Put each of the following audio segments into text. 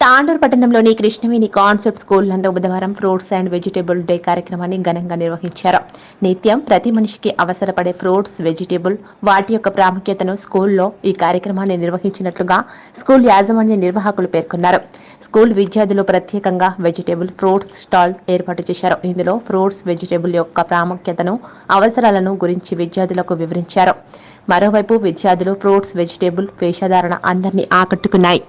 తాండూరు పట్టణంలోని Krishnaveni concept school నందు బుధవారం ఫ్రూట్స్ అండ్ వెజిటేబుల్ డే కార్యక్రమాన్ని ఘనంగా నిర్వహించారు. నిత్యం ప్రతి మనిషికి అవసరపడే ఫ్రూట్స్ వెజిటేబుల్ వాటి యొక్క ప్రాముఖ్యతను స్కూల్లో ఈ కార్యక్రమాన్ని నిర్వహించినట్లుగా స్కూల్ యాజమాన్య నిర్వాహకులు పేర్కొన్నారు. స్కూల్ విద్యార్థులు ప్రత్యేకంగా వెజిటేబుల్ ఫ్రూట్స్ స్టాల్ ఏర్పాటు చేశారు. ఇందులో ఫ్రూట్స్ వెజిటేబుల్ యొక్క ప్రాముఖ్యతను అవసరాలను గురించి విద్యార్థులకు వివరించారు. మరోవైపు విద్యార్థులు ఫ్రూట్స్ వెజిటేబుల్ వేషధారణ అందరినీ ఆకట్టుకున్నాయి.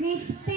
Thanks.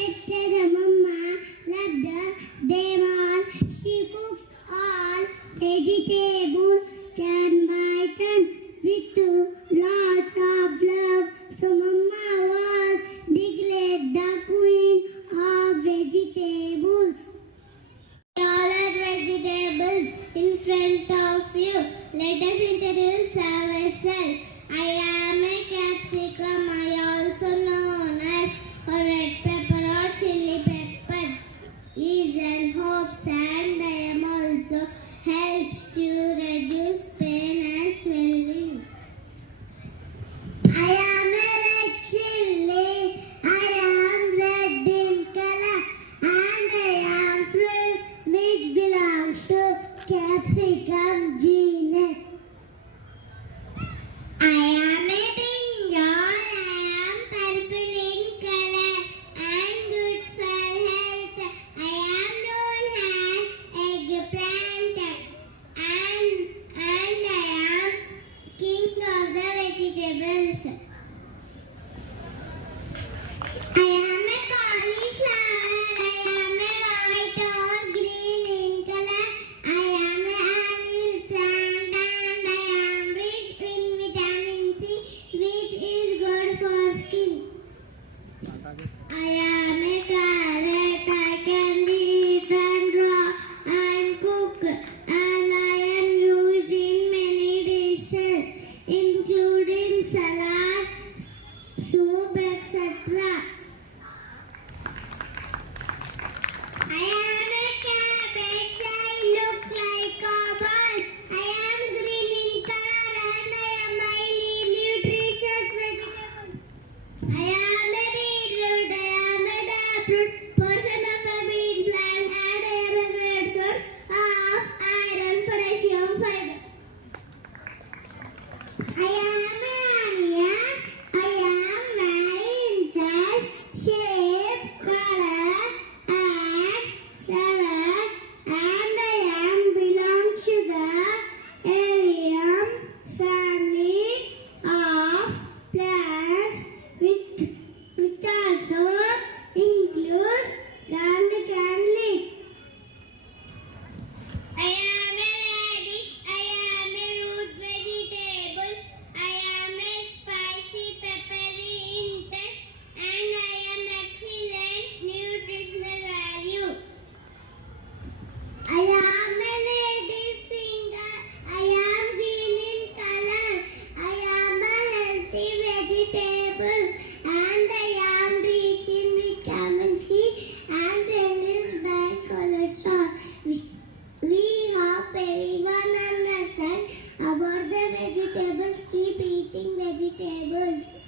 for our skin. Yeah. tables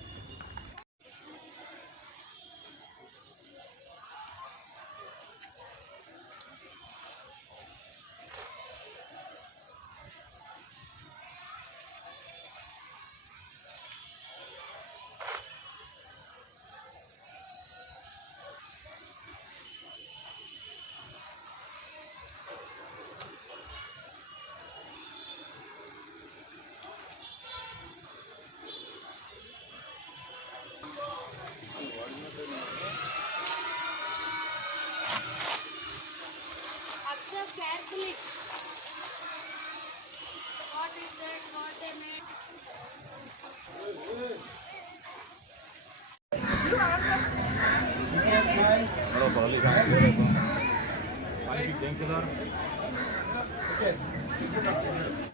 बड़ो पढ़ा लिखा है